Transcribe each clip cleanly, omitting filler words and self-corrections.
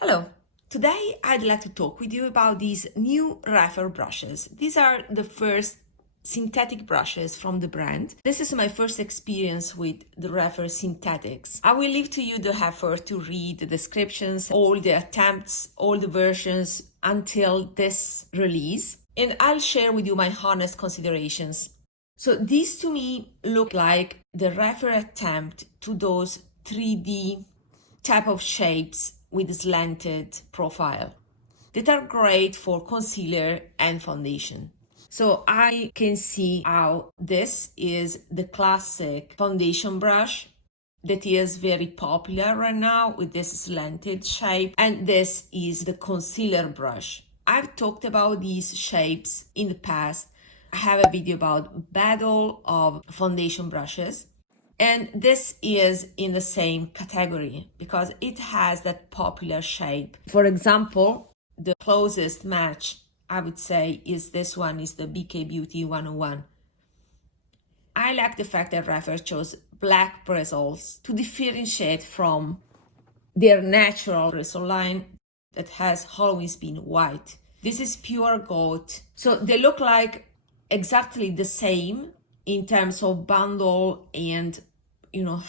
Hello, today I'd like to talk with you about these new Rephr brushes. These are the first synthetic brushes from the brand. This is my first experience with the Rephr synthetics. I will leave to you the effort to read the descriptions, all the attempts, all the versions until this release, and I'll share with you my honest considerations. So these to me look like the Rephr attempt to those 3D type of shapes with slanted profile that are great for concealer and foundation. So I can see how this is the classic foundation brush that is very popular right now with this slanted shape, and this is the concealer brush. I've talked about these shapes in the past. I have a video about battle of foundation brushes. And this is in the same category because it has that popular shape. For example, the closest match I would say is this one, is the BK Beauty 101. I like the fact that Rephr chose black bristles to differentiate from their natural bristle line that has always been white. This is pure gold. So they look like exactly the same in terms of bundle and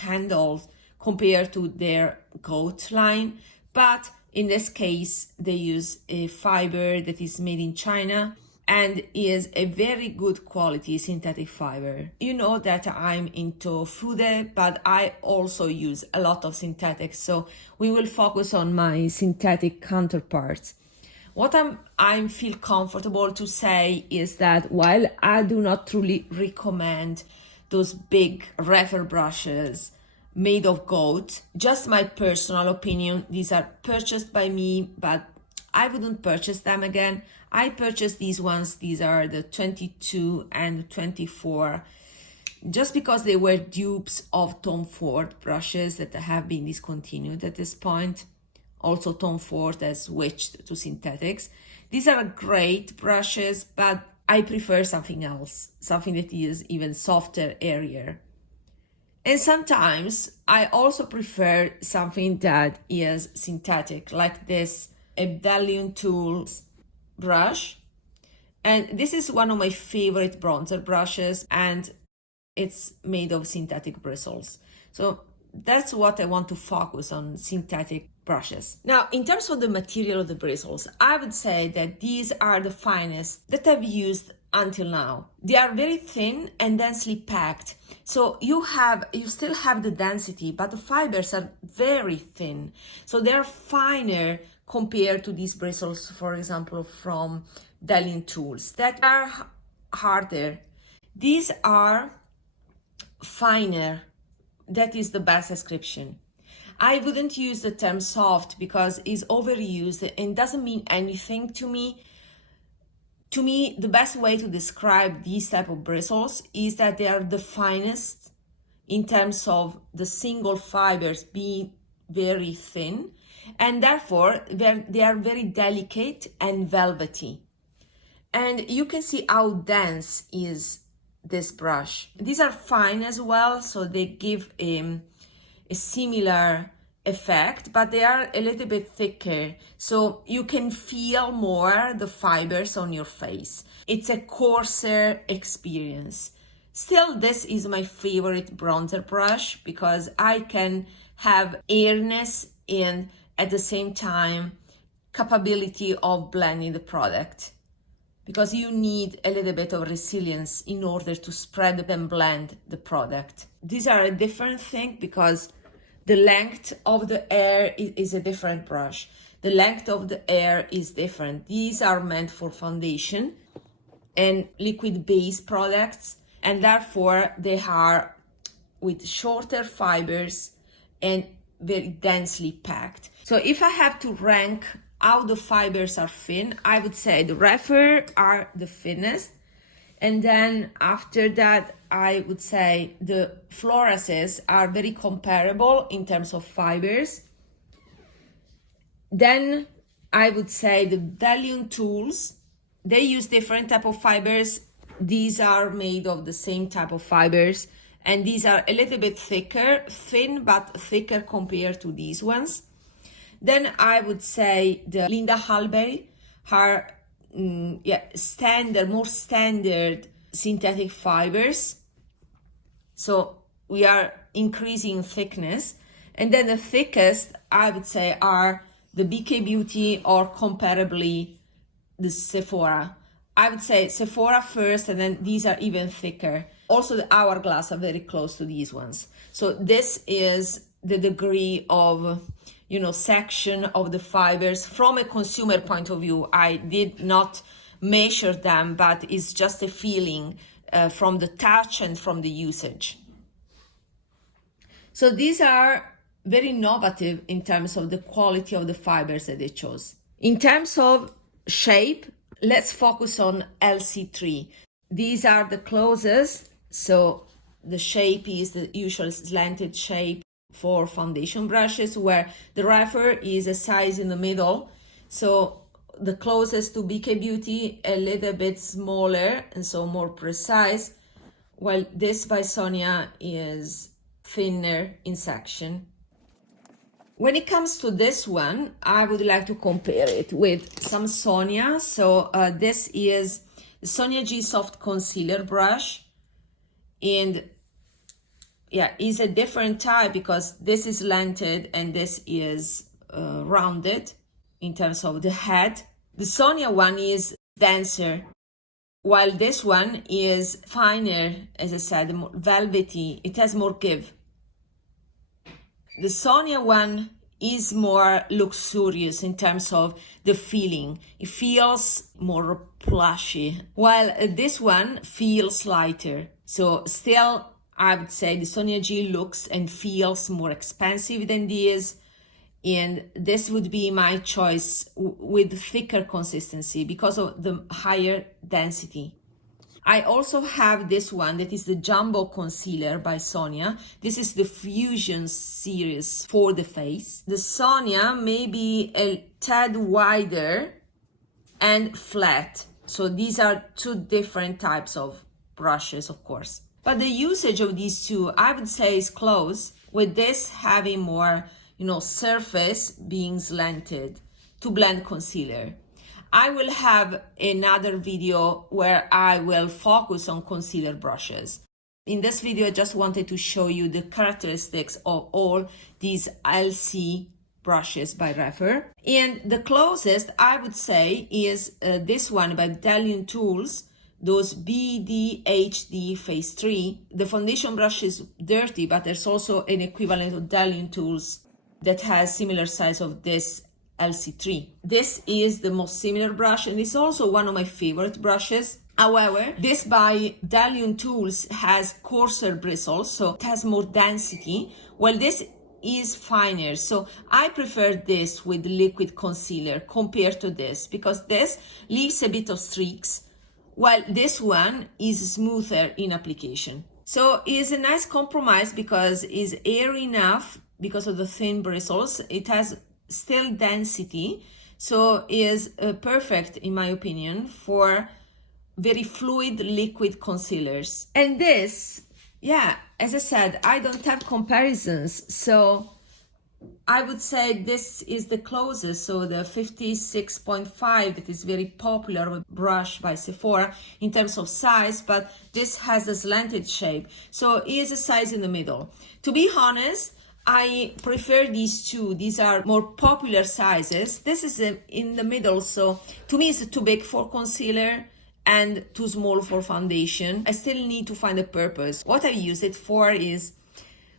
handles compared to their goat line, but in this case they use a fiber that is made in China and is a very good quality synthetic fiber. You know that I'm into food, but I also use a lot of synthetics, so we will focus on my synthetic counterparts. What I feel comfortable to say is that while I do not truly recommend those big Rephr brushes made of gold, just my personal opinion, these are purchased by me, but I wouldn't purchase them again. I purchased these ones. These are the 22 and 24, just because they were dupes of Tom Ford brushes that have been discontinued at this point. Also, Tom Ford has switched to synthetics. These are great brushes, but I prefer something else, something that is even softer, airier. And sometimes I also prefer something that is synthetic, like this Ebdalion Tools brush. And this is one of my favorite bronzer brushes, and it's made of synthetic bristles. So that's what I want to focus on, synthetic brushes. Now, in terms of the material of the bristles, I would say that these are the finest that I've used until now. They are very thin and densely packed. So you still have the density, but the fibers are very thin. So they're finer compared to these bristles, for example, from Dalian Tools that are harder. These are finer. That is the best description. I wouldn't use the term soft because it's overused and doesn't mean anything to me. To me, the best way to describe these type of bristles is that they are the finest in terms of the single fibers being very thin, and therefore they are very delicate and velvety. And you can see how dense is this brush. These are fine as well, so they give a similar effect, but they are a little bit thicker, so you can feel more the fibers on your face. It's a coarser experience. Still, this is my favorite bronzer brush because I can have airiness and at the same time capability of blending the product, because you need a little bit of resilience in order to spread and blend the product. These are a different thing because the length of the hair is a different brush. The length of the hair is different. These are meant for foundation and liquid base products, and therefore they are with shorter fibers and very densely packed. So if I have to rank how the fibers are thin, I would say the Rephr are the thinnest, and then after that I would say the Florases are very comparable in terms of fibers. Then I would say the Dalian Tools, they use different type of fibers. These are made of the same type of fibers, and these are a little bit thicker, thin but thicker compared to these ones. Then I would say the Linda Halberry are more standard synthetic fibers. So we are increasing thickness. And then the thickest, I would say, are the BK Beauty or comparably the Sephora. I would say Sephora first, and then these are even thicker. Also the Hourglass are very close to these ones. So this is the degree of, section of the fibers from a consumer point of view. I did not measure them, but it's just a feeling from the touch and from the usage. So these are very innovative in terms of the quality of the fibers that they chose. In terms of shape, let's focus on LC3. These are the closest. So the shape is the usual slanted shape for foundation brushes, where the Rephr is a size in the middle. So the closest to BK Beauty, a little bit smaller and so more precise, while this by Sonia is thinner in section. When it comes to this one, I would like to compare it with some Sonia. So this is the Sonia G Soft Concealer Brush. And yeah, it's a different type because this is slanted and this is rounded in terms of the head. The Sonia one is denser, while this one is finer, as I said, more velvety. It has more give. The Sonia one is more luxurious in terms of the feeling. It feels more plushy, while this one feels lighter. So still, I would say the Sonia G looks and feels more expensive than this, and this would be my choice with thicker consistency because of the higher density. I also have this one that is the Jumbo Concealer by Sonia. This is the Fusion series for the face. The Sonia may be a tad wider and flat. So these are two different types of brushes, of course. But the usage of these two, I would say, is close, with this having more, surface being slanted to blend concealer. I will have another video where I will focus on concealer brushes. In this video, I just wanted to show you the characteristics of all these LC brushes by Rephr. And the closest, I would say, is this one by Delium Tools, those BDHD Phase 3. The foundation brush is dirty, but there's also an equivalent of Delium Tools that has similar size of this LC3. This is the most similar brush, and it's also one of my favorite brushes. However, this by Delium Tools has coarser bristles, so it has more density, while this is finer. So I prefer this with liquid concealer compared to this, because this leaves a bit of streaks, while this one is smoother in application. So it's a nice compromise because it's airy enough because of the thin bristles. It has still density, so is perfect in my opinion for very fluid liquid concealers. And this, as I said, I don't have comparisons, so I would say this is the closest. So the 56.5, that is very popular brush by Sephora in terms of size, but this has a slanted shape, so it is a size in the middle. To be honest, I prefer these two. These are more popular sizes. This is in the middle, so to me it's too big for concealer and too small for foundation. I still need to find a purpose. What I use it for is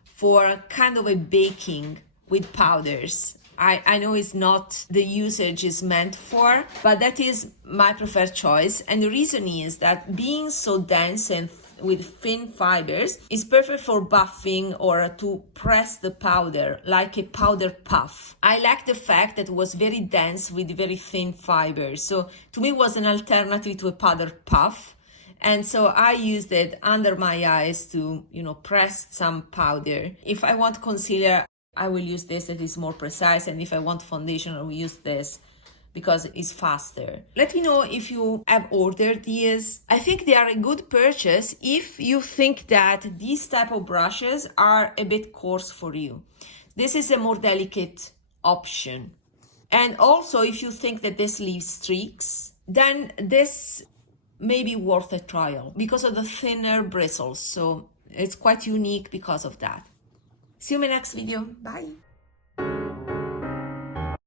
for kind of a baking with powders. I know it's not the usage is meant for, but that is my preferred choice. And the reason is that being so dense and with thin fibers is perfect for buffing or to press the powder like a powder puff. I like the fact that it was very dense with very thin fibers, so to me it was an alternative to a powder puff, and so I used it under my eyes to press some powder. If I want concealer, I will use this, that is more precise, and if I want foundation, I will use this because it's faster. Let me know if you have ordered these. I think they are a good purchase if you think that these type of brushes are a bit coarse for you. This is a more delicate option. And also, if you think that this leaves streaks, then this may be worth a trial because of the thinner bristles. So it's quite unique because of that. See you in my next video. Bye.